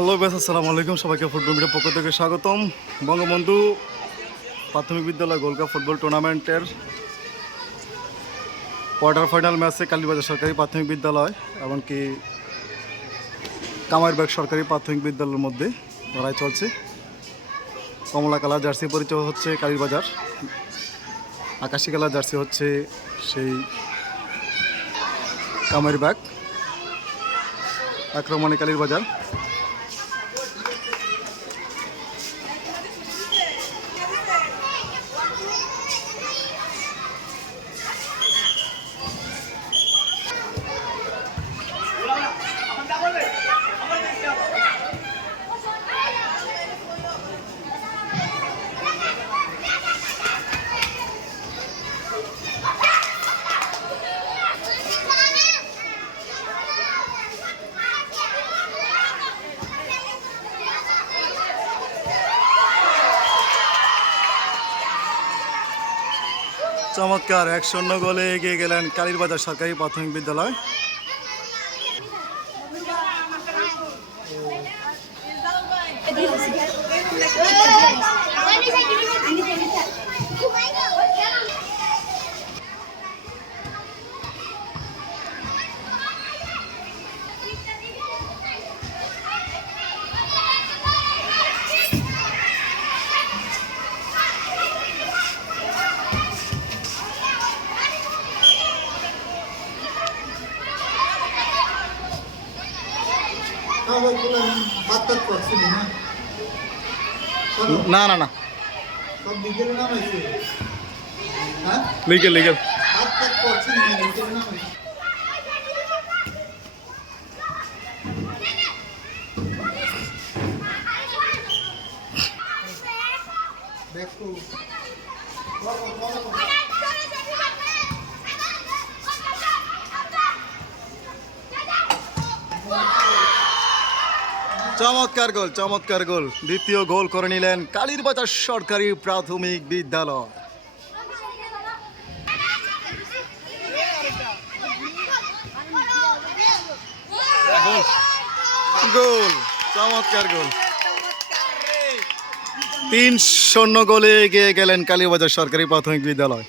Hello base, আসসালামু আলাইকুম। সবাইকে ফুটবল মিডিয়ার পক্ষ থেকে স্বাগতম। বঙ্গবন্ধু প্রাথমিক বিদ্যালয় গোল্ড কাপ ফুটবল টুর্নামেন্টের কোয়ার্টার ফাইনাল ম্যাচে কালীবাজার সরকারি প্রাথমিক বিদ্যালয় এমনকি কামারবাগ সরকারি প্রাথমিক বিদ্যালয়ের মধ্যে লড়াই চলছে। কমলা কালার জার্সি পরিচয় হচ্ছে কালীবাজার, আকাশি কালার জার্সি হচ্ছে সেই কামারবাগ। আক্রমণে কালীবাজার। চমৎকার 1-0 গোলে এগিয়ে গেলেন কালীবাজার সরকারি প্রাথমিক বিদ্যালয়। না না না, লিগেল লিগেল। চমৎকার গোল, চমৎকার গোল। দ্বিতীয় গোল করে নিলেন কালীবাজার সরকারি প্রাথমিক বিদ্যালয়। গোল, চমৎকার গোল। 3-0 গোলে এগিয়ে গেলেন কালীবাজার সরকারি প্রাথমিক বিদ্যালয়।